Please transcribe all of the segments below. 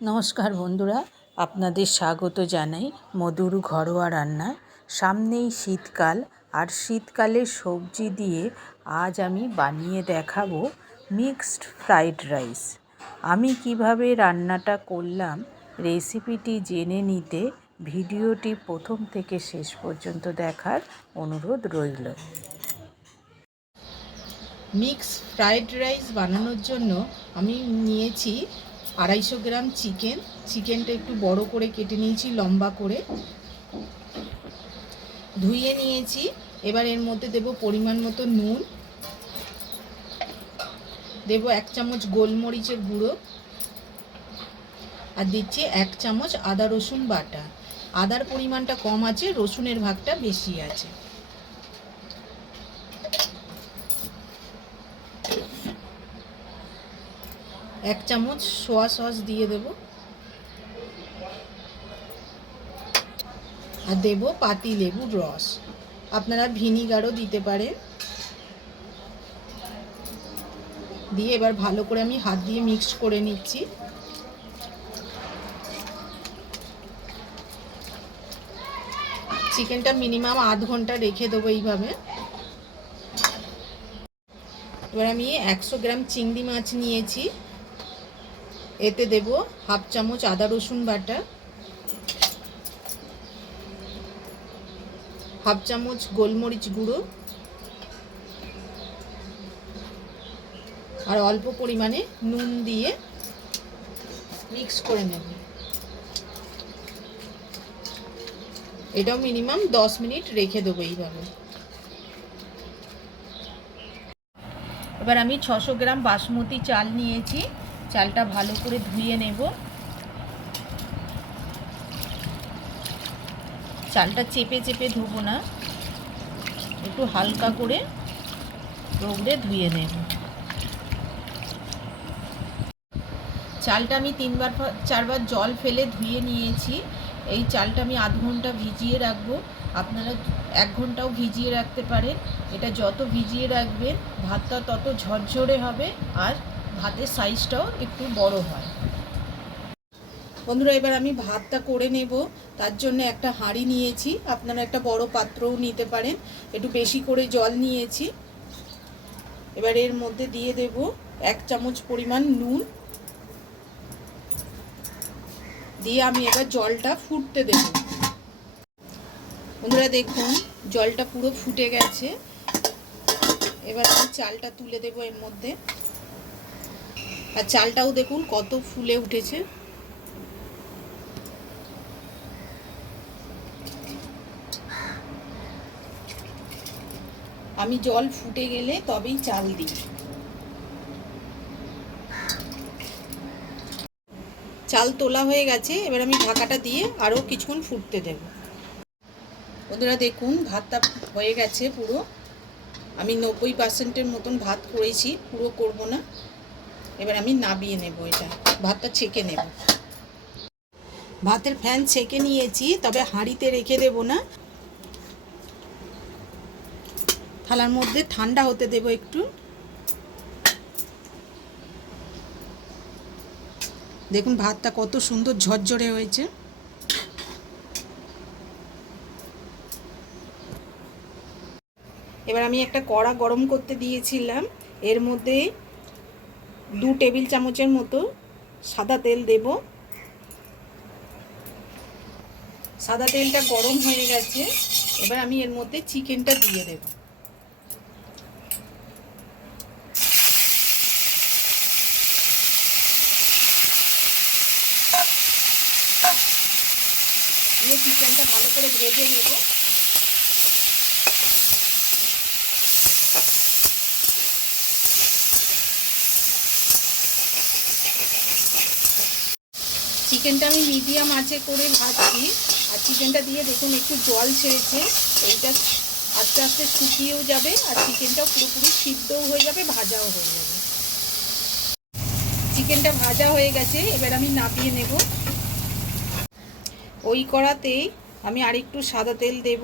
নমস্কার বন্ধুরা, আপনাদের স্বাগত জানাই মধুর ঘরোয়া রান্না। সামনেই শীতকাল, আর শীতকালের সবজি দিয়ে আজ আমি বানিয়ে দেখাবো মিক্সড ফ্রাইড রাইস। আমি কিভাবে রান্নাটা করলাম রেসিপিটি জেনে নিতে ভিডিওটি প্রথম থেকে শেষ পর্যন্ত দেখার অনুরোধ রইল। মিক্স ফ্রাইড রাইস বানানোর জন্য আমি নিয়েছি 250 গ্রাম চিকেন। চিকেনটা একটু বড় করে কেটে নিয়েছি, লম্বা করে ধুয়ে নিয়েছি। এবার এর মধ্যে দেব পরিমাণ মতো নুন, দেব 1 চামচ গোলমরিচের গুঁড়ো, আর দিচ্ছি 1 চামচ আদা রসুন বাটা। আদার পরিমাণটা কম আছে, রসুনের ভাগটা বেশি আছে। এক চামচ সোয়া সস দিয়ে দেব, আর দেব পাতি লেবুর রস। আপনারা ভিনিগারও দিতে পারেন। দিয়ে এবার ভালো করে আমি হাত দিয়ে মিক্স করে নিচ্ছি। চিকেনটা মিনিমাম আধ ঘন্টা রেখে দেবো এইভাবে। এবার আমি 100 গ্রাম চিংড়ি মাছ নিয়েছি, এতে দেব হাফ চামচ আদা রসুন বাটা, হাফ চামচ গোলমরিচ গুঁড়ো, আর অল্প পরিমাণে নুন দিয়ে মিক্স করে নেব। এটাও মিনিমাম 10 মিনিট রেখে দেবো এইভাবে। এবার আমি 600 গ্রাম বাসমতি চাল নিয়েছি, চালটা ভালো করে ধুয়ে নেব। চালটা চেপে চেপে ধোবো না, একটু হালকা করে রগড়ে ধুয়ে নেব। চালটা আমি 3-4 জল ফেলে ধুয়ে নিয়েছি। এই চালটা আমি আধ ঘন্টা ভিজিয়ে রাখবো। আপনারা 1 ঘন্টাও ভিজিয়ে রাখতে পারেন। এটা যত ভিজিয়ে রাখবেন ভাতটা তত ঝরঝরে হবে, আর ভাতের সাইজটাও একটু বড় হয়। বন্ধুরা, এবার আমি ভাতটা করে নেব। তার জন্য একটা হাঁড়ি নিয়েছি, আপনারা একটা বড় পাত্রও নিতে পারেন। একটু বেশি করে জল নিয়েছি। এবার এর মধ্যে দিয়ে দেব 1 চামচ পরিমাণ নুন, দিয়ে আমি এবার জলটা ফুটতে দেব। বন্ধুরা দেখুন, জলটা পুরো ফুটে গেছে। এবার আমি চালটা তুলে দেব এর মধ্যে। আর চালটাও দেখুন কত ফুলে উঠেছে। আমি জল ফুটে গেলে তবেই চাল দিই। চাল তোলা হয়ে গেছে, এবার আমি ঢাকাটা দিয়ে আরও কিছুক্ষণ ফুটতে দেব। বন্ধুরা দেখুন, ভাতটা হয়ে গেছে পুরো। আমি 90% মতন ভাত করেছি, পুরো করব না। এবার আমি নাবিয়ে নেব, এটা ভাতটা ছেঁকে নেব। ভাতের ফ্যান ছেঁকে নিয়েছি, তবে হাঁড়িতে রেখে দেব না, থালার মধ্যে ঠান্ডা হতে দেব একটু। দেখুন ভাতটা কত সুন্দর ঝরঝরে হয়েছে। এবার আমি একটা কড়া গরম করতে দিয়েছিলাম, এর মধ্যে 2 টেবিল চামচের মতো সাদা তেল দেব। সাদা তেলটা গরম হয়ে গেছে, এবার আমি এর মধ্যে চিকেনটা দিয়ে দেব। দিয়ে চিকেনটা ভালো করে ভেজে নেব। চিকেনটা আমি মিডিয়াম আঁচে করে ভাজছি। আর চিকেনটা দিয়ে দেখুন একটু জল ছেড়েছে। এইটা আস্তে আস্তে শুকিয়েও যাবে, আর চিকেনটাও পুরোপুরি সিদ্ধও হয়ে যাবে, ভাজাও হয়ে যাবে। চিকেনটা ভাজা হয়ে গেছে, এবার আমি নামিয়ে নেব। ওই কড়াতেই আমি আরেকটু সাদা তেল দেব।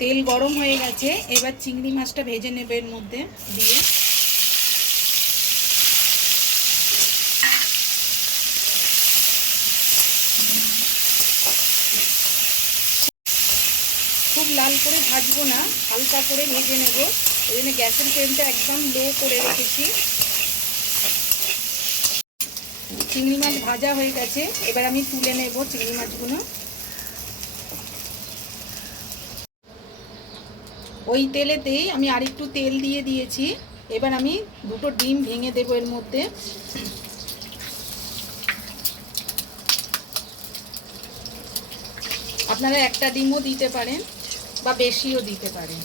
তেল গরম হয়ে গেছে, এবার চিংড়ি মাছটা ভেজে নেব এর মধ্যে দিয়ে। লাল করে ভাজবো না, হালকা করে ভেজে নেব। ওই জন্য গ্যাসের ফ্লেমটা একদম লো করে রেখেছি। চিংড়ি মাছ ভাজা হয়ে গেছে, এবার আমি তুলে নেব চিংড়ি মাছগুলো। ওই তেলেতেই আমি আরেকটু তেল দিয়ে দিয়েছি। এবার আমি দুটো ডিম ভেঙে দেবো এর মধ্যে। আপনারা একটা ডিমও দিতে পারেন বা বেশিও দিতে পারেন।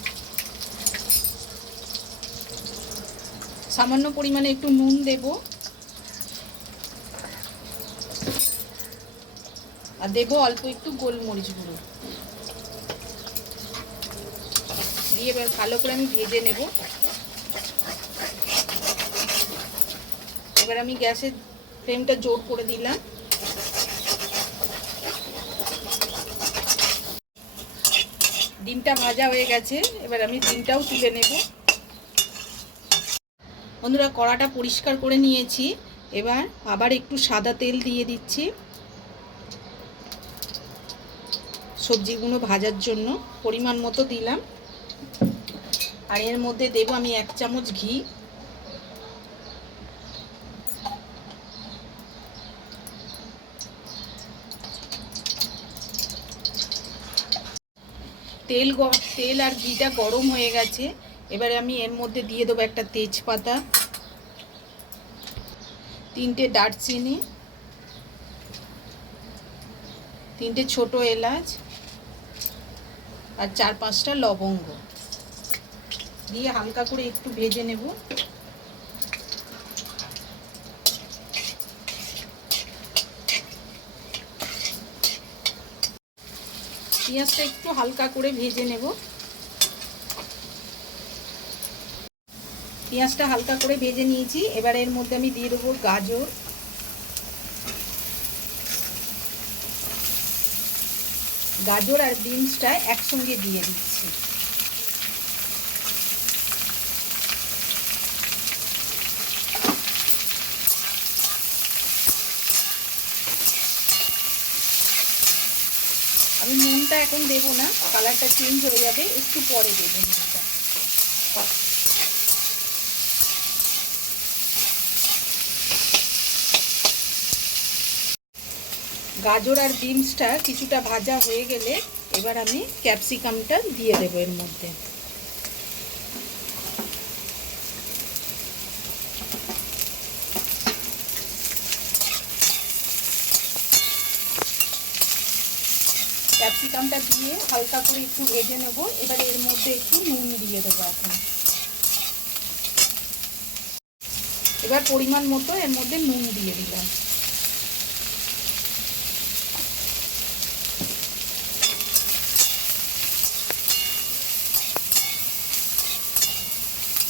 সামান্য পরিমাণে একটু নুন দেব, আর দেবো অল্প একটু গোলমরিচ গুঁড়ো দিয়ে এবার ভালো করে আমি ভেজে নেব। এবার আমি গ্যাসের ফ্লেমটা জোর করে দিলাম। ডিমটা ভাজা হয়ে গেছে, এবার আমি ডিমটাও তুলে নেব। বন্ধুরা, কড়াটা পরিষ্কার করে নিয়েছি। এবার আবার একটু সাদা তেল দিয়ে দিচ্ছি সবজিগুলো ভাজার জন্য, পরিমাণ মতো দিলাম। আর এর মধ্যে দেব আমি 1 চামচ ঘি। তেল আর ঘিটা গরম হয়ে গেছে। এবারে আমি এর মধ্যে দিয়ে দেবো একটা তেজপাতা, 3টে দারচিনি, 3টে ছোট এলাচ আর 4-5টা লবঙ্গ দিয়ে হালকা করে একটু ভেজে নেব। পেঁয়াজটা একটু হালকা করে ভেজে নেব। পেঁয়াজটা হালকা করে ভেজে নিয়েছি। এবার এর মধ্যে আমি দিয়ে দেবো গাজর আর বিনসটা একসঙ্গে দিয়ে দিচ্ছি। আমি নুনটা এখন দেবো না, কালারটা চেঞ্জ হয়ে যাবে, একটু পরে দেবো নুনটা। গাজর আর বিনসটা কিছুটা ভাজা হয়ে গেলে এবার আমি ক্যাপসিকামটা দিয়ে দেবো এর মধ্যে। ক্যাপসিকামটা দিয়ে হালকা করে একটু ভেজে নেব। এবার এর মধ্যে একটু নুন দিয়ে দেবো এখন। এবার পরিমাণ মতো এর মধ্যে নুন দিয়ে দিলাম।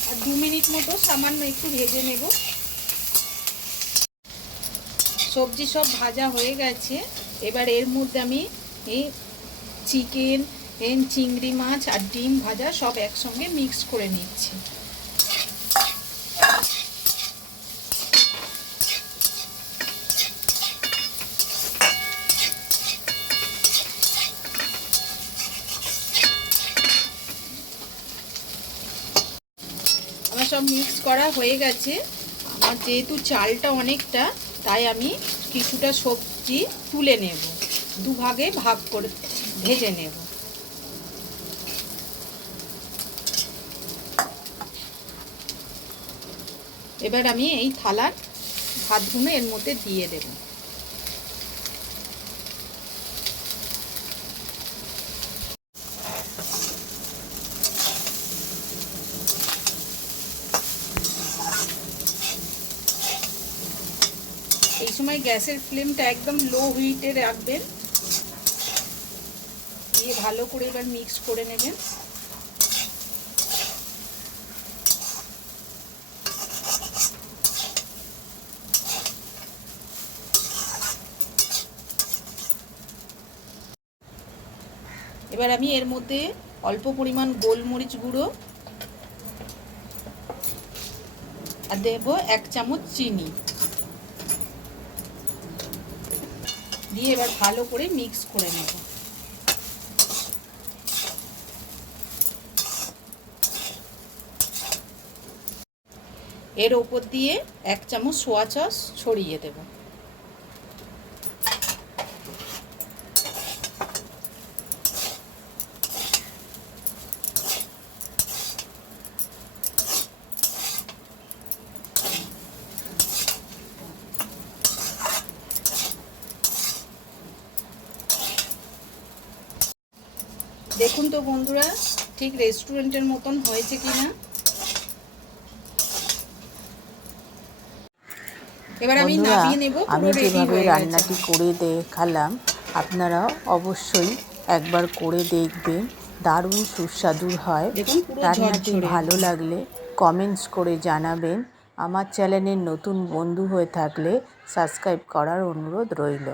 আর 2 মিনিট মতো সামান্য একটু ভেজে নেব। সবজি সব ভাজা হয়ে গেছে। এবার এর মধ্যে আমি এই চিকেন, চিংড়ি মাছ আর ডিম ভাজা সব একসঙ্গে মিক্স করে নিচ্ছি। আমার সব মিক্স করা হয়ে গেছে। আমার যেহেতু চালটা অনেকটা, তাই আমি কিছুটা সবজি তুলে নেব, দুভাগে ভাগ করে ভেজে নেব। এবার আমি এই থালার ভাতগুলো এর মধ্যে দিয়ে দেব। এই সময় গ্যাসের ফ্লেমটা একদম লো হিটে রাখবেন, দিয়ে ভালো করে এবার মিক্স করে নেবেন। এবার আমি এর মধ্যে অল্প পরিমাণ গোলমরিচ গুঁড়ো আর দেব 1 চামচ চিনি দিয়ে এবার ভালো করে মিক্স করে নেব। এর ওপর দিয়ে 1 চামচ সোয়া সস ছড়িয়ে দেব। দেখুন তো বন্ধুরা, ঠিক রেস্টুরেন্টের মতন হয়েছে কিনা। এবার আমি নামিয়ে নেব। আমি যেভাবে রান্নাটি করে দেখালাম আপনারা অবশ্যই একবার করে দেখবেন, দারুণ সুস্বাদু হয়। রান্নাটি ভালো লাগলে কমেন্টস করে জানাবেন। আমার চ্যানেলের নতুন বন্ধু হয়ে থাকলে সাবস্ক্রাইব করার অনুরোধ রইল।